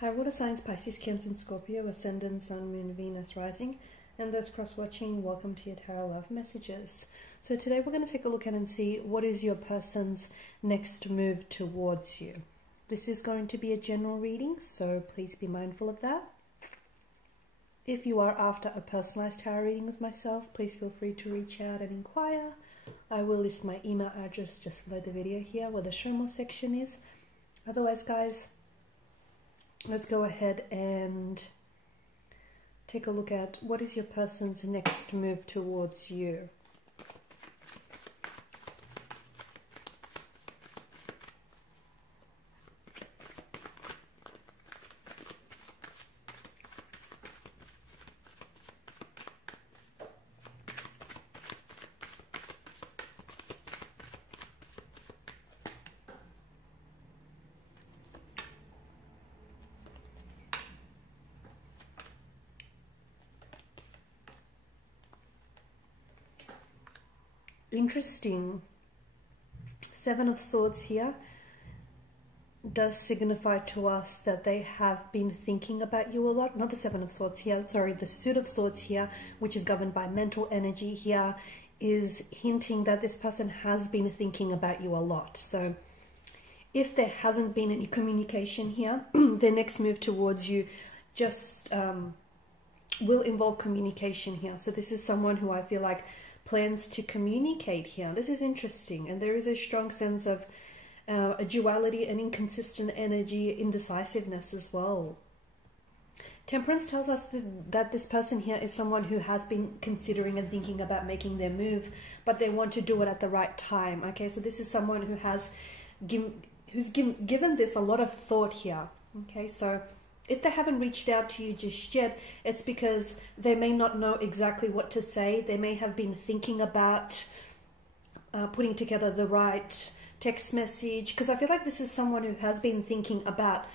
Hi, water signs, Pisces, Cancer, and Scorpio, Ascendant, Sun, Moon, Venus, Rising, and those cross-watching, welcome to your Tarot Love Messages. So today we're going to take a look at and see what is your person's next move towards you. This is going to be a general reading, so please be mindful of that. If you are after a personalized tarot reading with myself, please feel free to reach out and inquire. I will list my email address just below the video here where the show more section is. Otherwise, guys, let's go ahead and take a look at what is your person's next move towards you. Interesting. Seven of Swords here does signify to us that they have been thinking about you a lot. Not the Seven of Swords here, sorry, the Suit of Swords here, which is governed by mental energy here, is hinting that this person has been thinking about you a lot. So if there hasn't been any communication here, their next move towards you just will involve communication here. So this is someone who I feel like plans to communicate here. This is interesting, and there is a strong sense of a duality and inconsistent energy, indecisiveness as well. Temperance tells us that this person here is someone who has been considering and thinking about making their move, but they want to do it at the right time. Okay, so this is someone who has given this a lot of thought here. Okay, so if they haven't reached out to you just yet, it's because they may not know exactly what to say. They may have been thinking about putting together the right text message, because I feel like this is someone who has been thinking about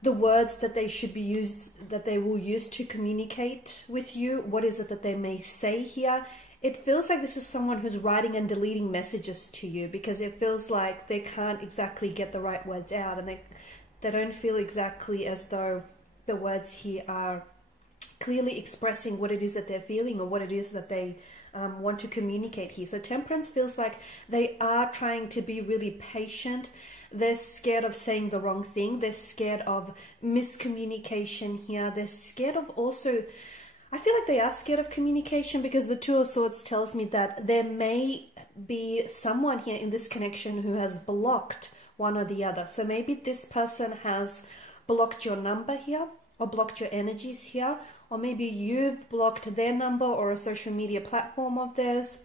the words that they should be that they will use to communicate with you. What is it that they may say here? It feels like this is someone who's writing and deleting messages to you, because it feels like they can't exactly get the right words out, and they don't feel exactly as though the words here are clearly expressing what it is that they're feeling or what it is that they want to communicate here. So Temperance feels like they are trying to be really patient. They're scared of saying the wrong thing. They're scared of miscommunication here. They're scared of also, I feel like they are scared of communication, because the Two of Swords tells me that there may be someone here in this connection who has blocked one or the other. So maybe this person has blocked your number here, or blocked your energies here, or maybe you've blocked their number or a social media platform of theirs,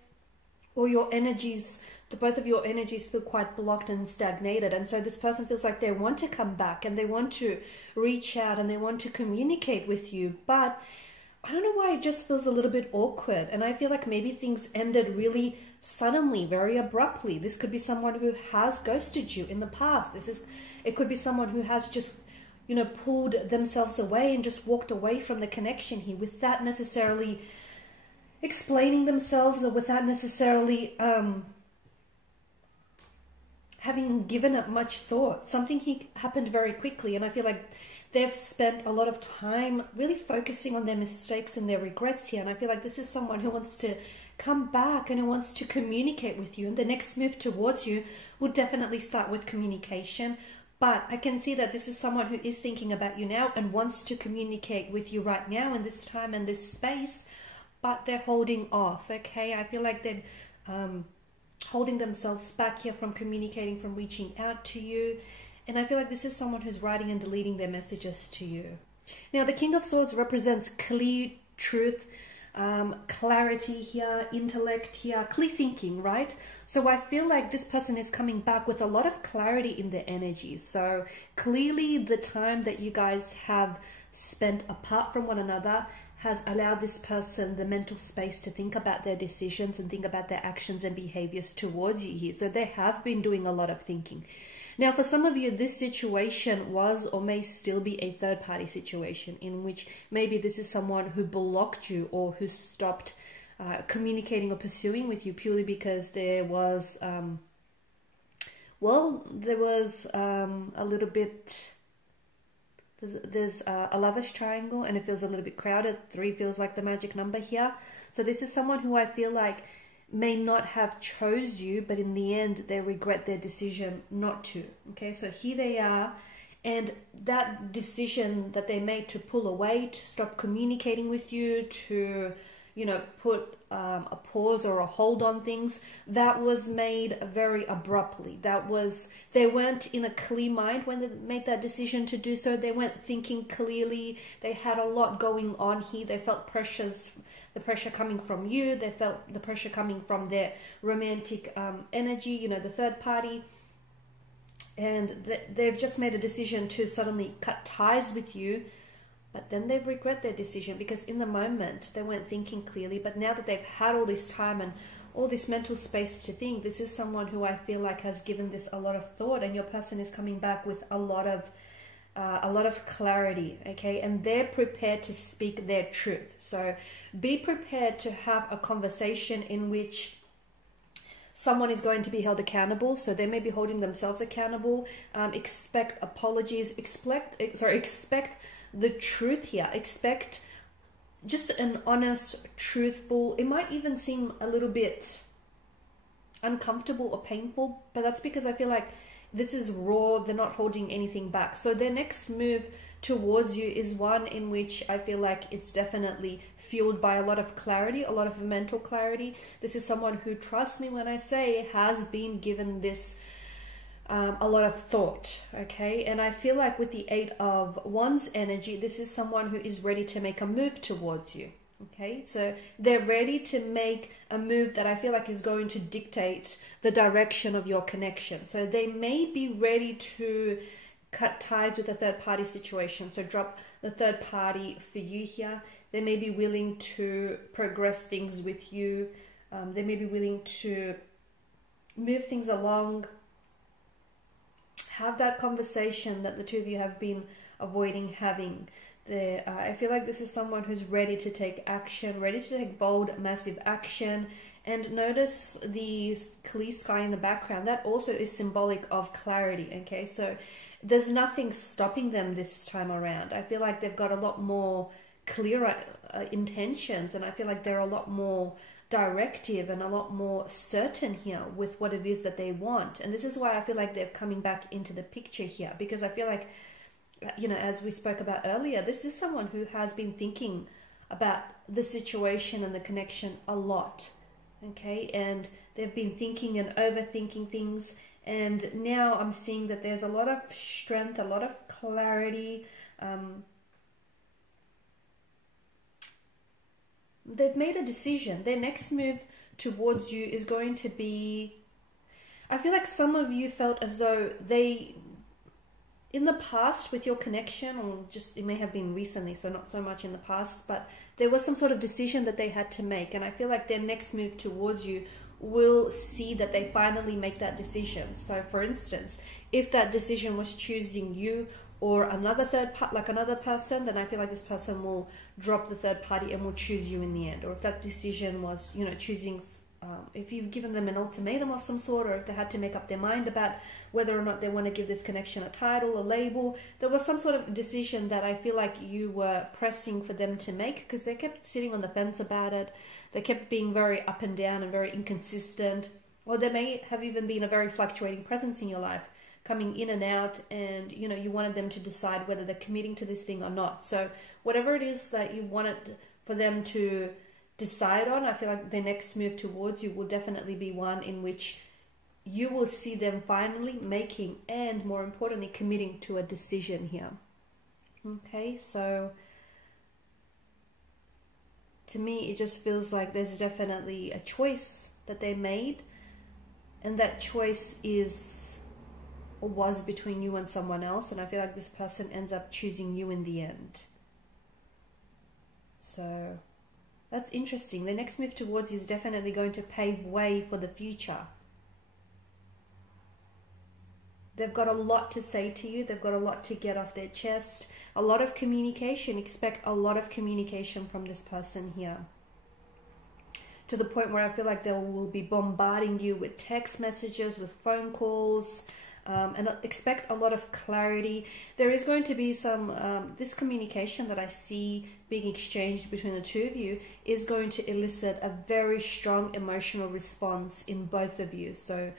or your energies, both of your energies feel quite blocked and stagnated. And so this person feels like they want to come back and they want to reach out and they want to communicate with you, but I don't know why it just feels a little bit awkward. And I feel like maybe things ended really suddenly, very abruptly. This could be someone who has ghosted you in the past. It could be someone who has just, you know, pulled themselves away and just walked away from the connection here without necessarily explaining themselves, or without necessarily having given it much thought. Something happened very quickly, and I feel like they've spent a lot of time really focusing on their mistakes and their regrets here. And I feel like this is someone who wants to come back and who wants to communicate with you. And the next move towards you will definitely start with communication. But I can see that this is someone who is thinking about you now and wants to communicate with you right now in this time and this space, but they're holding off, okay? I feel like they're holding themselves back here from communicating, from reaching out to you. And I feel like this is someone who's writing and deleting their messages to you. Now, the King of Swords represents clear truth, clarity here, intellect here, clear thinking, right? So I feel like this person is coming back with a lot of clarity in their energies. So clearly the time that you guys have spent apart from one another has allowed this person the mental space to think about their decisions and think about their actions and behaviors towards you here. So they have been doing a lot of thinking. Now, for some of you, this situation was or may still be a third-party situation, in which maybe this is someone who blocked you or who stopped communicating or pursuing with you purely because there was well, there was a little bit There's a lover's triangle, and it feels a little bit crowded. 3 feels like the magic number here. So this is someone who I feel like may not have chose you, but in the end they regret their decision not to. Okay, so here they are, and that decision that they made to pull away, to stop communicating with you, to, you know, put a pause or a hold on things, that was made very abruptly. They weren't in a clear mind when they made that decision to do so. They weren't thinking clearly. They had a lot going on here. They felt the pressure coming from you. They felt the pressure coming from their romantic energy, you know, the third party. And they've just made a decision to suddenly cut ties with you. But then they regret their decision, because in the moment they weren't thinking clearly. But now that they've had all this time and all this mental space to think, this is someone who I feel like has given this a lot of thought, and your person is coming back with a lot of clarity, okay? And they're prepared to speak their truth. So be prepared to have a conversation in which someone is going to be held accountable. So they may be holding themselves accountable. Expect apologies. Expect the truth here. Expect just an honest, truthful, it might even seem a little bit uncomfortable or painful, but that's because I feel like this is raw. They're not holding anything back. So their next move towards you is one in which I feel like it's definitely fueled by a lot of clarity, a lot of mental clarity. This is someone who, trust me when I say, has been given this a lot of thought, okay? And I feel like with the 8 of Wands energy, this is someone who is ready to make a move towards you, okay? So they're ready to make a move that I feel like is going to dictate the direction of your connection. So they may be ready to cut ties with a third party situation. So drop the third party for you here. They may be willing to progress things with you. They may be willing to move things along, have that conversation that the two of you have been avoiding having. I feel like this is someone who's ready to take action, ready to take bold, massive action. And notice the clear sky in the background. That also is symbolic of clarity, okay? So there's nothing stopping them this time around. I feel like they've got a lot more clearer intentions, and I feel like they're a lot more directive and a lot more certain here with what it is that they want. And this is why I feel like they're coming back into the picture here, because I feel like, you know, as we spoke about earlier, this is someone who has been thinking about the situation and the connection a lot, okay? And they've been thinking and overthinking things, and now I'm seeing that there's a lot of strength, a lot of clarity. They've made a decision. Their next move towards you is going to be, I feel like some of you felt as though they, in the past with your connection, or just it may have been recently, so not so much in the past, but there was some sort of decision that they had to make. And I feel like their next move towards you will see that they finally make that decision. So for instance, if that decision was choosing you or another another person, then I feel like this person will drop the third party and will choose you in the end. Or if that decision was, you know, choosing, if you've given them an ultimatum of some sort, or if they had to make up their mind about whether or not they want to give this connection a title, a label, there was some sort of decision that I feel like you were pressing for them to make, because they kept sitting on the fence about it. They kept being very up and down and very inconsistent. Or there may have even been a very fluctuating presence in your life, coming in and out, and you know, you wanted them to decide whether they're committing to this thing or not. So whatever it is that you wanted for them to decide on, I feel like their next move towards you will definitely be one in which you will see them finally making, and more importantly, committing to a decision here. Okay, so to me, it just feels like there's definitely a choice that they made, and that choice is or was between you and someone else, and I feel like this person ends up choosing you in the end. So that's interesting. The next move towards you is definitely going to pave way for the future. They've got a lot to say to you. They've got a lot to get off their chest. A lot of communication. Expect a lot of communication from this person here, to the point where I feel like they will be bombarding you with text messages, with phone calls, and expect a lot of clarity. There is going to be some, this communication that I see being exchanged between the two of you is going to elicit a very strong emotional response in both of you. So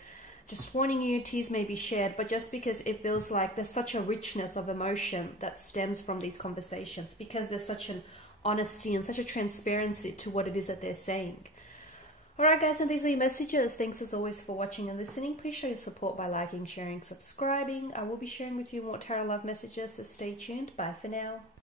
just warning you, tears may be shared, but just because it feels like there's such a richness of emotion that stems from these conversations, because there's such an honesty and such a transparency to what it is that they're saying. Alright guys, and these are your messages. Thanks as always for watching and listening. Please show your support by liking, sharing, subscribing. I will be sharing with you more tarot love messages, so stay tuned. Bye for now.